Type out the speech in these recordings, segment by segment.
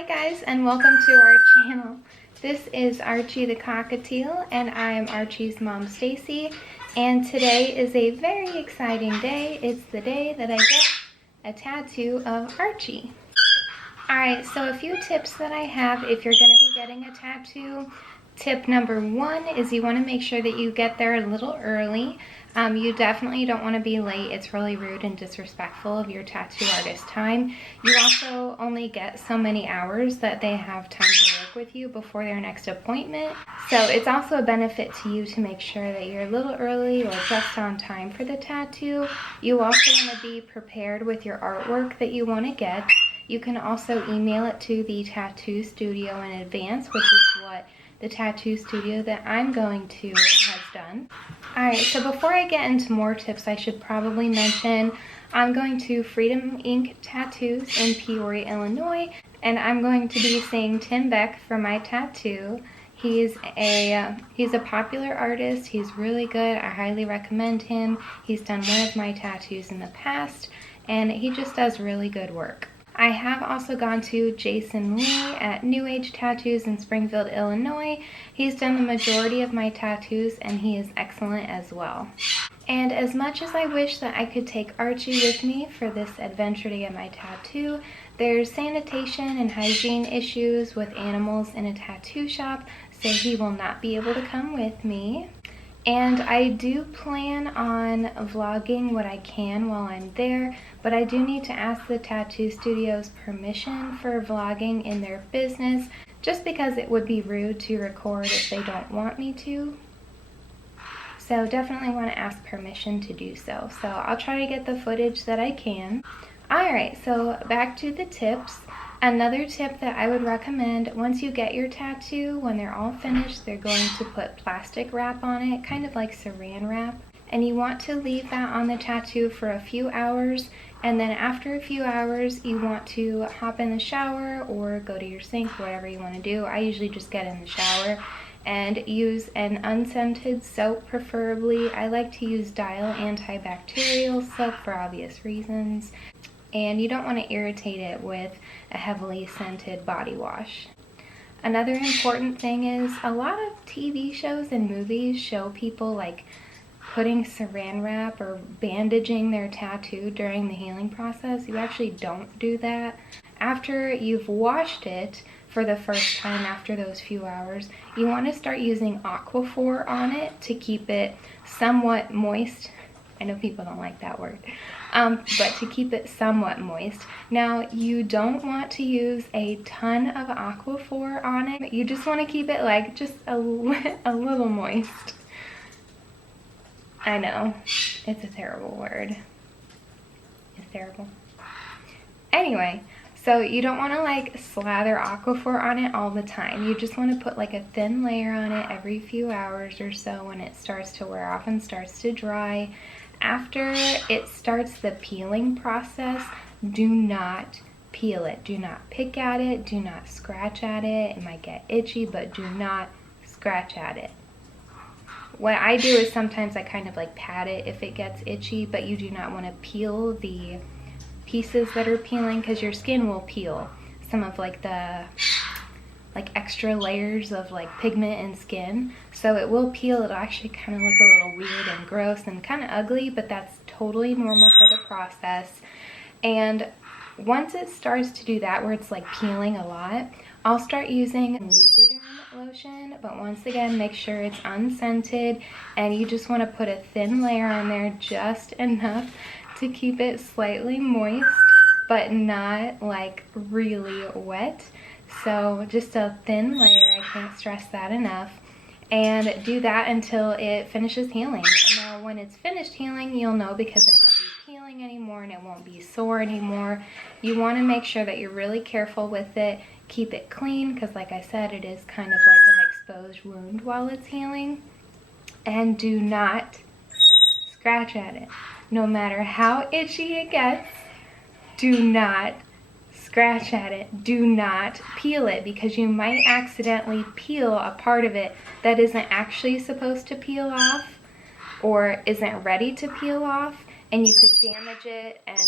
Hi guys, and welcome to our channel. This is Archie the Cockatiel, and I am Archie's mom, Stacy. And today is a very exciting day. It's the day that I get a tattoo of Archie. Alright, so a few tips that I have if you're going to be getting a tattoo. Tip number one is you want to make sure that you get there a little early. You definitely don't want to be late. It's really rude and disrespectful of your tattoo artist's time. You also only get so many hours that they have time to work with you before their next appointment. So it's also a benefit to you to make sure that you're a little early or just on time for the tattoo. You also want to be prepared with your artwork that you want to get. You can also email it to the tattoo studio in advance, which is what the tattoo studio that I'm going to has done. Alright, so before I get into more tips, I should probably mention I'm going to Freedom Ink Tattoos in Peoria, Illinois, and I'm going to be seeing Tim Beck for my tattoo. He's a popular artist. He's really good. I highly recommend him. He's done one of my tattoos in the past, and he just does really good work. I have also gone to Jason Lee at New Age Tattoos in Springfield, Illinois. He's done the majority of my tattoos, and he is excellent as well. And as much as I wish that I could take Archie with me for this adventure to get my tattoo, there's sanitation and hygiene issues with animals in a tattoo shop, so he will not be able to come with me. And I do plan on vlogging what I can while I'm there, but I do need to ask the tattoo studio's permission for vlogging in their business, just because it would be rude to record if they don't want me to. So definitely want to ask permission to do so. So I'll try to get the footage that I can. Alright, so back to the tips. Another tip that I would recommend, once you get your tattoo, when they're all finished, they're going to put plastic wrap on it, kind of like saran wrap. And you want to leave that on the tattoo for a few hours, and then after a few hours, you want to hop in the shower or go to your sink, whatever you want to do. I usually just get in the shower and use an unscented soap, preferably. I like to use Dial antibacterial soap for obvious reasons. And you don't want to irritate it with a heavily scented body wash. Another important thing is a lot of TV shows and movies show people like putting saran wrap or bandaging their tattoo during the healing process. You actually don't do that. After you've washed it for the first time after those few hours, you want to start using Aquaphor on it to keep it somewhat moist. I know people don't like that word. But to keep it somewhat moist. Now, you don't want to use a ton of Aquaphor on it. You just want to keep it like just a little moist. I know, it's a terrible word. It's terrible. Anyway, so you don't want to like slather Aquaphor on it all the time. You just want to put like a thin layer on it every few hours or so when it starts to wear off and starts to dry. After it starts the peeling process, do not peel it. Do not pick at it. Do not scratch at it. It might get itchy, but do not scratch at it. What I do is sometimes I kind of like pat it if it gets itchy, but you do not want to peel the pieces that are peeling, because your skin will peel some of like the extra layers of like pigment and skin, so it will peel. It'll actually kind of look a little weird and gross and kind of ugly, but that's totally normal for the process. And once it starts to do that, where it's like peeling a lot, I'll start using Lubriderm lotion, but once again, make sure it's unscented, and you just want to put a thin layer on there, just enough to keep it slightly moist, but not like really wet. So just a thin layer, I can't stress that enough, and do that until it finishes healing. Now when it's finished healing, you'll know because it won't be peeling anymore and it won't be sore anymore. You want to make sure that you're really careful with it. Keep it clean, because like I said, it is kind of like an exposed wound while it's healing. And do not scratch at it. No matter how itchy it gets, do not scratch at it. Do not peel it, because you might accidentally peel a part of it that isn't actually supposed to peel off or isn't ready to peel off, and you could damage it, and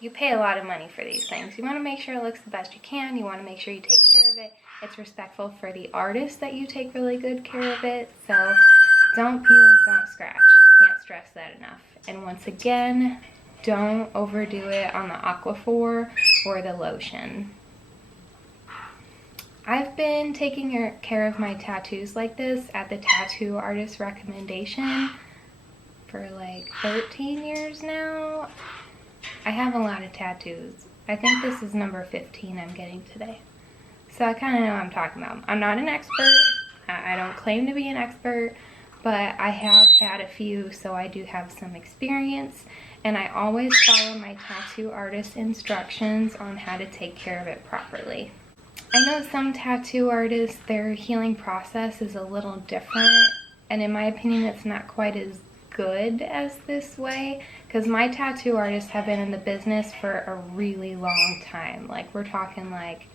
you pay a lot of money for these things. You want to make sure it looks the best you can. You want to make sure you take care of it. It's respectful for the artist that you take really good care of it. So don't peel, don't scratch. Can't stress that enough. And once again, don't overdo it on the Aquaphor or the lotion. I've been taking care of my tattoos like this at the tattoo artist recommendation for like 13 years now. I have a lot of tattoos. I think this is number 15 I'm getting today. So I kind of know what I'm talking about. I'm not an expert. I don't claim to be an expert, but I have had a few, so I do have some experience. And I always follow my tattoo artist instructions on how to take care of it properly. I know some tattoo artists, their healing process is a little different, and in my opinion it's not quite as good as this way, because my tattoo artists have been in the business for a really long time. Like, we're talking like,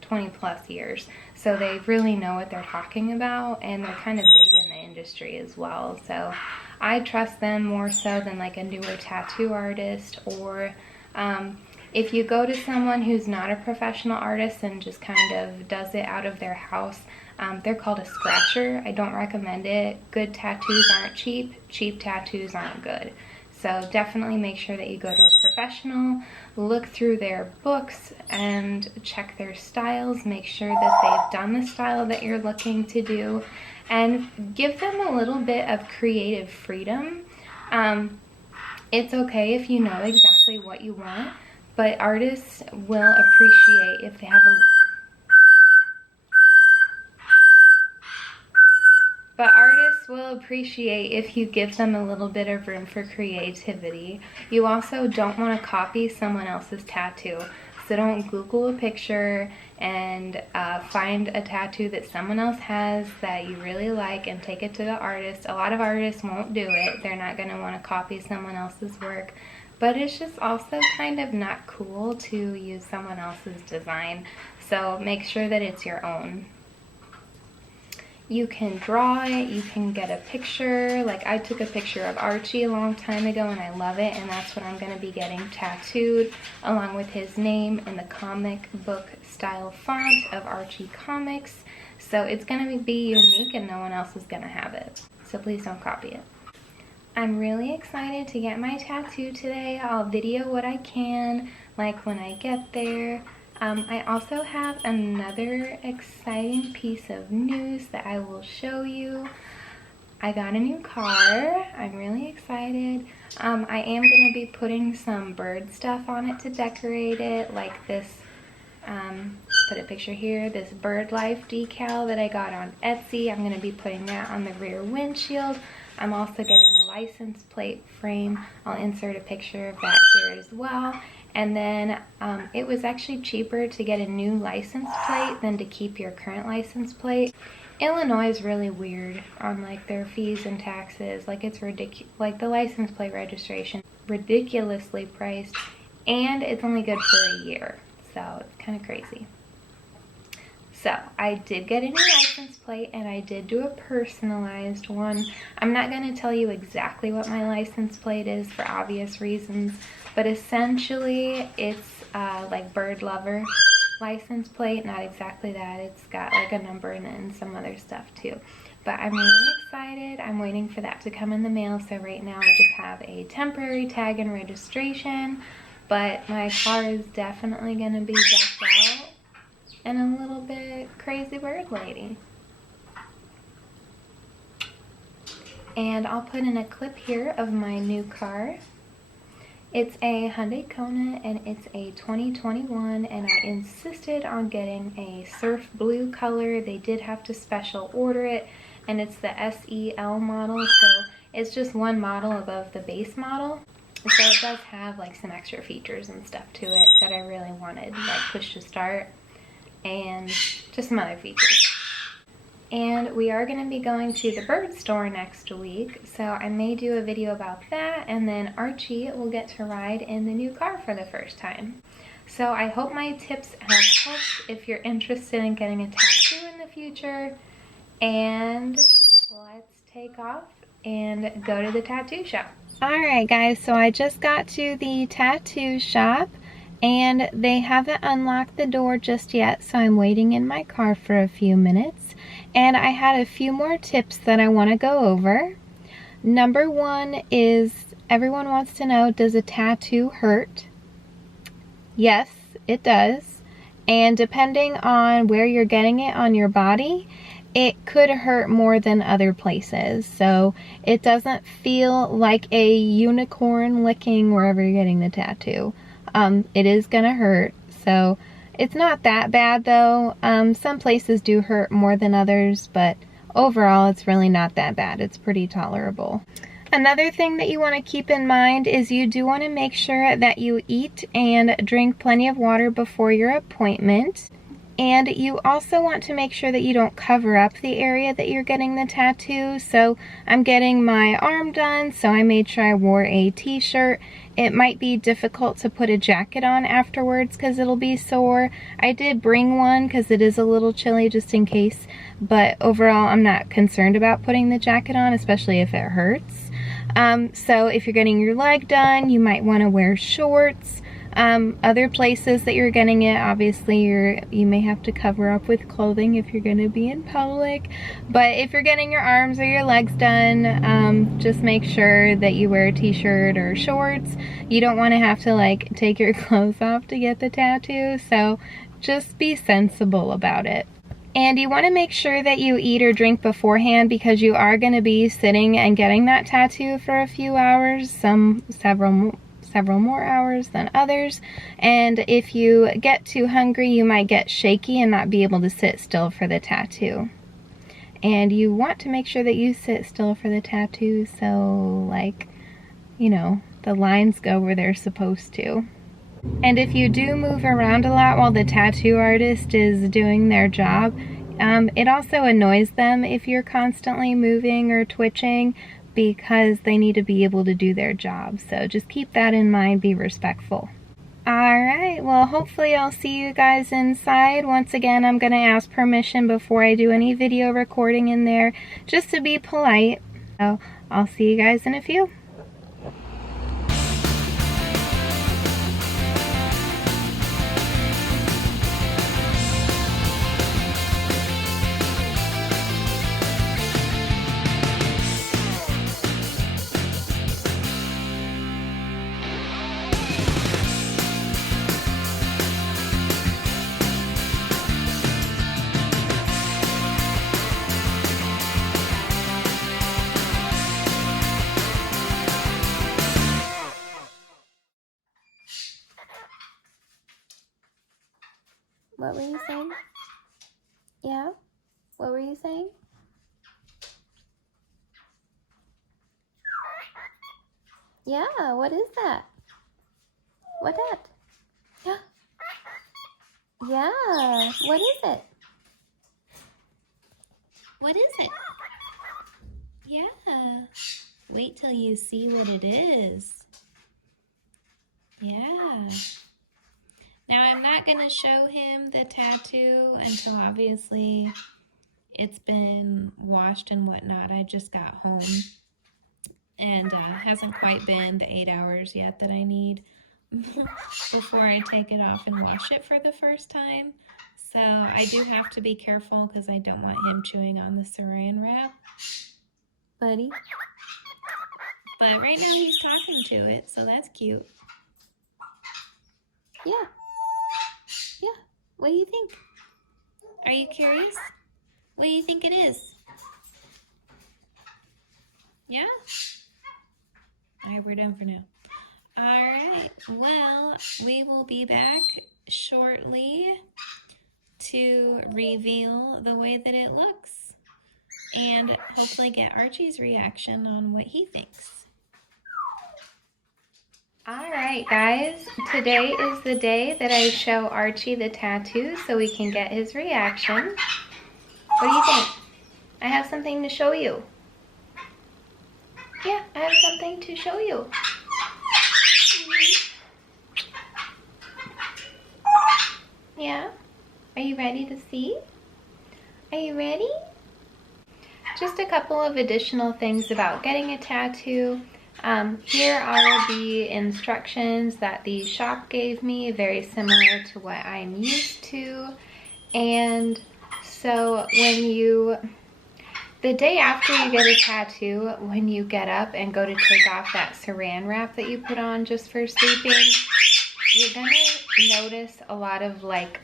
20 plus years. So they really know what they're talking about, and they're kind of big in the industry as well. So I trust them more so than like a newer tattoo artist, or if you go to someone who's not a professional artist and just kind of does it out of their house, they're called a scratcher. I don't recommend it. Good tattoos aren't cheap. Cheap tattoos aren't good. So definitely make sure that you go to a professional, look through their books and check their styles. Make sure that they've done the style that you're looking to do, and give them a little bit of creative freedom. It's okay if you know exactly what you want, but artists will appreciate if they have if you give them a little bit of room for creativity. You also don't want to copy someone else's tattoo. So don't Google a picture and find a tattoo that someone else has that you really like and take it to the artist. A lot of artists won't do it. They're not going to want to copy someone else's work. But it's just also kind of not cool to use someone else's design. So make sure that it's your own. You can draw it, you can get a picture. Like, I took a picture of Archie a long time ago and I love it, and that's what I'm going to be getting tattooed along with his name in the comic book style font of Archie Comics. So it's going to be unique and no one else is going to have it. So please don't copy it. I'm really excited to get my tattoo today. I'll video what I can, like when I get there. I also have another exciting piece of news that I will show you. I got a new car. I'm really excited. I am going to be putting some bird stuff on it to decorate it, like this, put a picture here, this bird life decal that I got on Etsy. I'm going to be putting that on the rear windshield. I'm also getting a license plate frame. I'll insert a picture of that here as well. And then it was actually cheaper to get a new license plate than to keep your current license plate. Illinois is really weird on like their fees and taxes. Like, it's ridiculous. Like, the license plate registration, ridiculously priced, and it's only good for a year. So it's kind of crazy. So I did get a new license plate, and I did do a personalized one. I'm not going to tell you exactly what my license plate is for obvious reasons, but essentially it's like bird lover license plate. Not exactly that. It's got like a number in it and some other stuff too. But I'm really excited. I'm waiting for that to come in the mail. So right now I just have a temporary tag and registration, but my car is definitely going to be decked out and a little bit crazy bird lady. And I'll put in a clip here of my new car. It's a Hyundai Kona, and it's a 2021, and I insisted on getting a surf blue color. They did have to special order it, and it's the SEL model, so it's just one model above the base model. So it does have like some extra features and stuff to it that I really wanted, like push to start and just some other features. And we are going to be going to the bird store next week, so I may do a video about that, and then Archie will get to ride in the new car for the first time. So I hope my tips have helped if you're interested in getting a tattoo in the future. And let's take off and go to the tattoo shop. Alright guys, so I just got to the tattoo shop and they haven't unlocked the door just yet, so I'm waiting in my car for a few minutes. And I had a few more tips that I want to go over. Number one is, everyone wants to know, does a tattoo hurt? Yes, it does. And depending on where you're getting it on your body, it could hurt more than other places. So it doesn't feel like a unicorn licking wherever you're getting the tattoo. It is gonna hurt. So it's not that bad though. Some places do hurt more than others, but overall it's really not that bad. It's pretty tolerable. Another thing that you want to keep in mind is you do want to make sure that you eat and drink plenty of water before your appointment. And you also want to make sure that you don't cover up the area that you're getting the tattoo. So I'm getting my arm done, so I made sure I wore a t-shirt. It might be difficult to put a jacket on afterwards because it'll be sore. I did bring one because it is a little chilly just in case, but overall I'm not concerned about putting the jacket on, especially if it hurts. So if you're getting your leg done, you might want to wear shorts. Other places that you're getting it, obviously you may have to cover up with clothing if you're going to be in public. But if you're getting your arms or your legs done, just make sure that you wear a t-shirt or shorts. You don't want to have to like take your clothes off to get the tattoo, so just be sensible about it. And you want to make sure that you eat or drink beforehand because you are going to be sitting and getting that tattoo for a few hours, several more hours than others. And if you get too hungry, you might get shaky and not be able to sit still for the tattoo. And you want to make sure that you sit still for the tattoo so, like, you know, the lines go where they're supposed to. And if you do move around a lot while the tattoo artist is doing their job, it also annoys them if you're constantly moving or twitching because they need to be able to do their job. So just keep that in mind, be respectful. Alright, well hopefully I'll see you guys inside. Once again, I'm going to ask permission before I do any video recording in there, just to be polite. So I'll see you guys in a few. What were you saying? Yeah? What were you saying? Yeah, what is that? What that? Yeah. Yeah, what is it? What is it? Yeah. Wait till you see what it is. Yeah. Now I'm not going to show him the tattoo until obviously it's been washed and whatnot. I just got home and hasn't quite been the 8 hours yet that I need before I take it off and wash it for the first time. So I do have to be careful because I don't want him chewing on the saran wrap. Buddy. But right now he's talking to it, so that's cute. Yeah. Yeah. What do you think? Are you curious? What do you think it is? Yeah? Alright, we're done for now. Alright, well, we will be back shortly to reveal the way that it looks and hopefully get Archie's reaction on what he thinks. Alright guys, today is the day that I show Archie the tattoo so we can get his reaction. What do you think? I have something to show you. Yeah, I have something to show you. Yeah? Are you ready to see? Are you ready? Just a couple of additional things about getting a tattoo. Here are the instructions that the shop gave me, very similar to what I'm used to. And so the day after you get a tattoo, when you get up and go to take off that saran wrap that you put on just for sleeping, you're gonna notice a lot of like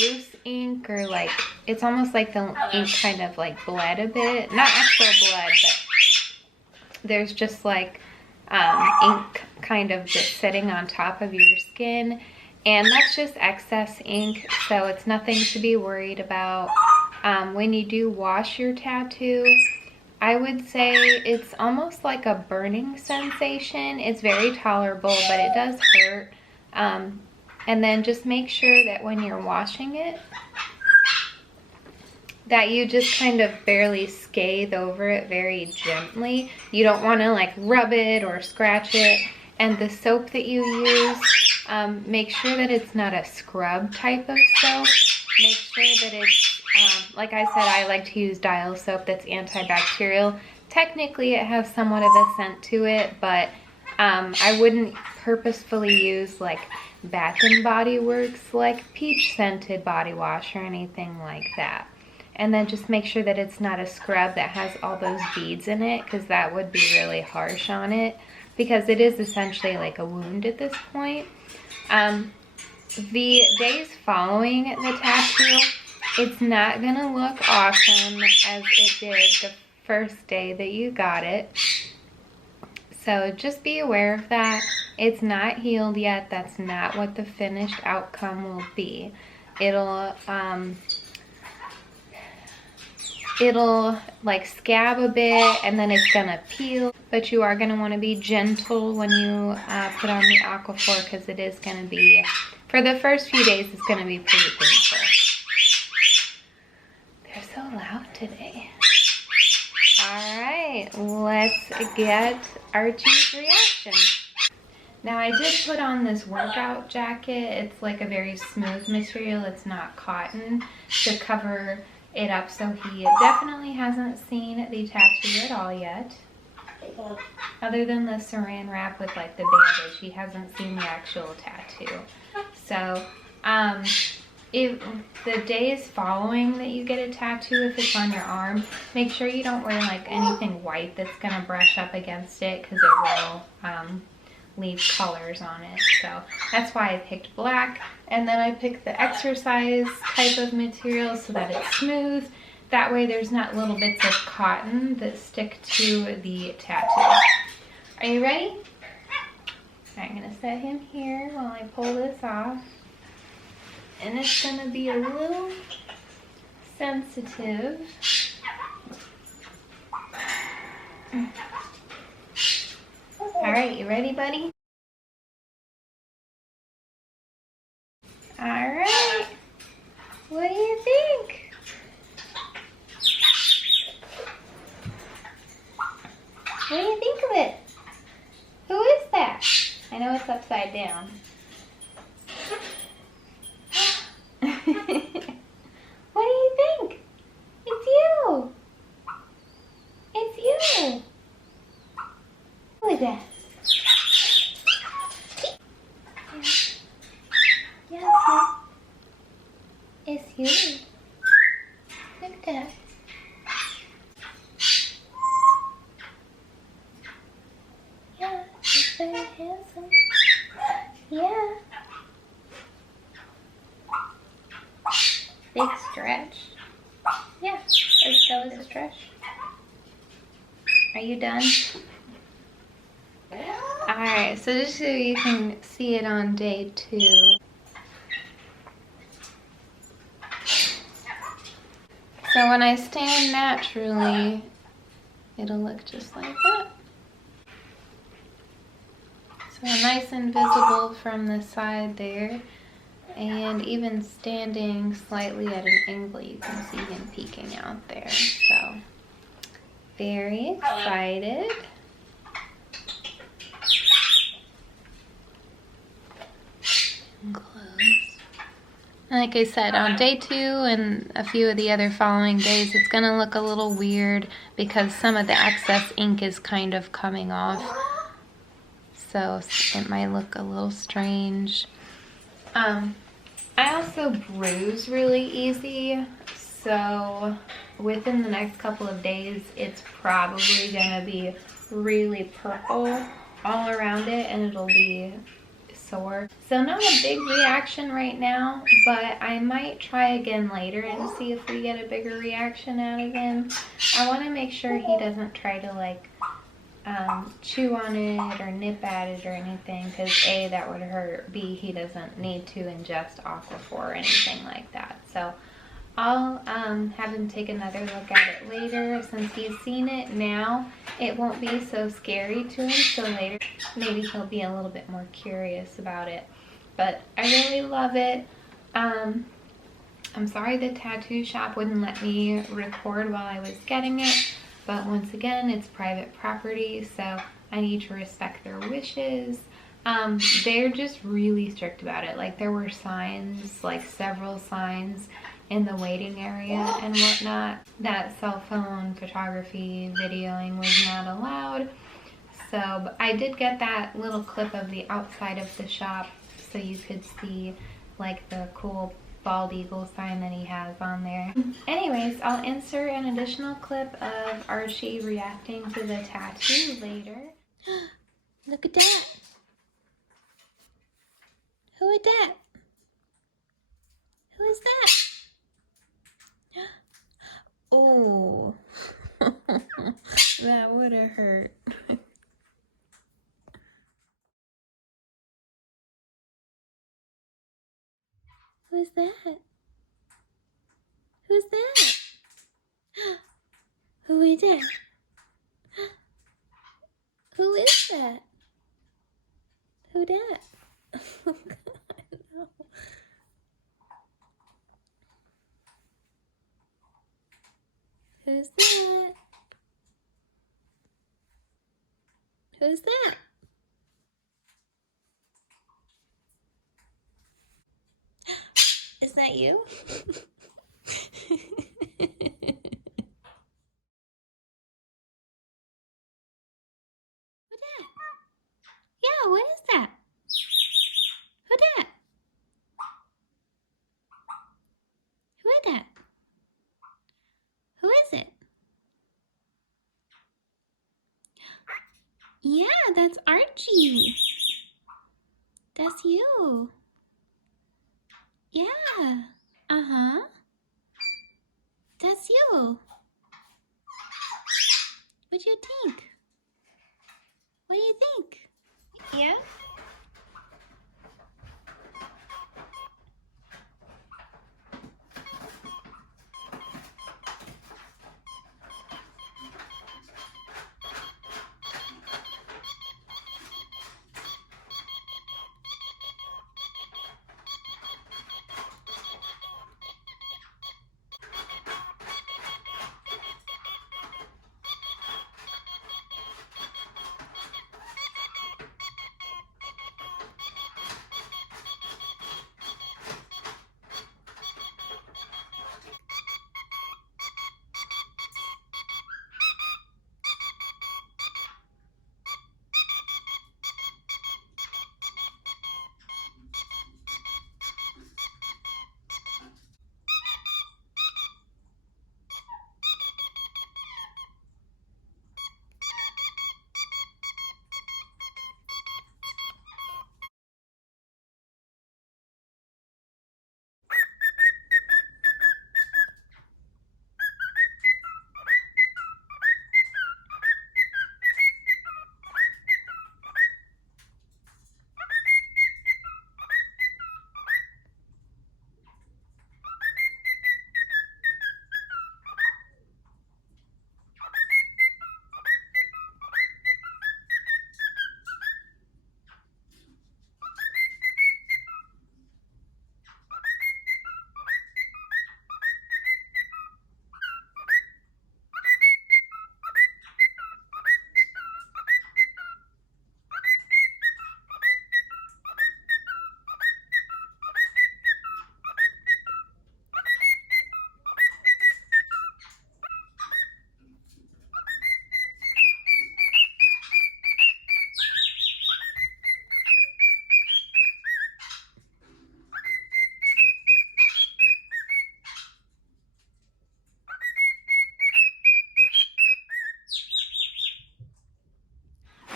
loose ink, or like it's almost like the ink kind of like bled a bit. Not actual blood, but there's just like ink kind of just sitting on top of your skin, and that's just excess ink, so it's nothing to be worried about. When you do wash your tattoo, I would say it's almost like a burning sensation. It's very tolerable, but it does hurt. And then just make sure that when you're washing it, that you just kind of barely scathe over it very gently. You don't want to like rub it or scratch it. And the soap that you use, make sure that it's not a scrub type of soap. Make sure that it's, like I said, I like to use Dial soap that's antibacterial. Technically it has somewhat of a scent to it, but I wouldn't purposefully use like Bath and Body Works like peach scented body wash or anything like that. And then just make sure that it's not a scrub that has all those beads in it, because that would be really harsh on it, because it is essentially like a wound at this point. The days following the tattoo, it's not gonna look awesome as it did the first day that you got it. So just be aware of that. It's not healed yet. That's not what the finished outcome will be. It'll like scab a bit, and then it's gonna peel, but you are gonna want to be gentle when you put on the Aquaphor, because it is gonna be, for the first few days, it's gonna be pretty painful. They're so loud today. All right, let's get Archie's reaction. Now I did put on this workout jacket. It's like a very smooth material. It's not cotton, to cover it up, so he definitely hasn't seen the tattoo at all yet. Other than the saran wrap with like the bandage, he hasn't seen the actual tattoo. So if the days following that you get a tattoo, if it's on your arm, make sure you don't wear like anything white that's gonna brush up against it, because it will leave colors on it. So that's why I picked black. And then I picked the exercise type of material so that it's smooth. That way there's not little bits of cotton that stick to the tattoo. Are you ready? I'm gonna set him here while I pull this off. And it's gonna be a little sensitive. All right, you ready, buddy? All right, what do you think? What do you think of it? Who is that? I know it's upside down. What do you think? It's you. It's you. Who is that? Yes, it's you. Look at that. Yeah, it's very handsome. Yeah. Big stretch. Yeah, that was a stretch. Are you done? Alright, so just so you can see it on day 2. So when I stand naturally, it'll look just like that. So nice and visible from the side there. And even standing slightly at an angle, you can see him peeking out there. So, very excited. Close. Like I said, on day 2 and a few of the other following days, it's going to look a little weird because some of the excess ink is kind of coming off. So it might look a little strange. I also bruise really easy, so within the next couple of days, it's probably going to be really purple all around it, and it'll be sore. So not a big reaction right now, but I might try again later and see if we get a bigger reaction out of him. I want to make sure he doesn't try to like chew on it or nip at it or anything, because A, that would hurt, B, he doesn't need to ingest Aquaphor or anything like that. So I'll have him take another look at it later. Since he's seen it now, it won't be so scary to him, so later maybe he'll be a little bit more curious about it. But I really love it. I'm sorry the tattoo shop wouldn't let me record while I was getting it, but once again, it's private property, so I need to respect their wishes. They're just really strict about it. Like, there were signs, like several signs in the waiting area and whatnot, that cell phone photography, videoing was not allowed. So, but I did get that little clip of the outside of the shop so you could see like the cool bald eagle sign that he has on there. Anyways, I'll insert an additional clip of Archie reacting to the tattoo later. Look at that. Who is that? Who is that? Oh, that would have hurt. Who's that? Who's that? Who is that? Who is that? Who that? Who's that? Who's that? Is that you? Who that? Yeah, what is that? Who that? Who is that? Who is it? Yeah, that's Archie. That's you. Yeah. Uh-huh. That's you. What do you think? What do you think? Yeah?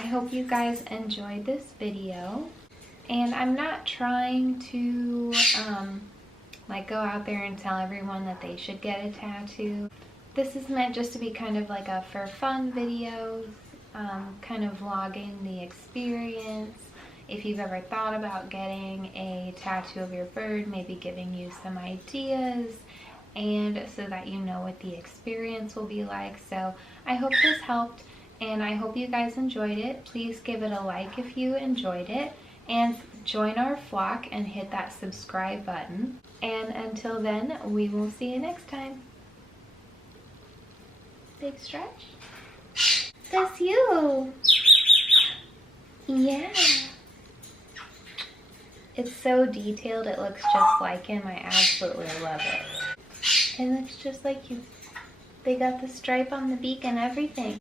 I hope you guys enjoyed this video. And I'm not trying to like go out there and tell everyone that they should get a tattoo. This is meant just to be kind of like a for fun videos, kind of vlogging the experience. If you've ever thought about getting a tattoo of your bird, maybe giving you some ideas, and so that you know what the experience will be like. So I hope this helped, and I hope you guys enjoyed it. Please give it a like if you enjoyed it, and join our flock and hit that subscribe button. And until then, we will see you next time. Big stretch. That's you. Yeah. It's so detailed, it looks just like him. I absolutely love it. It looks just like you. They got the stripe on the beak and everything.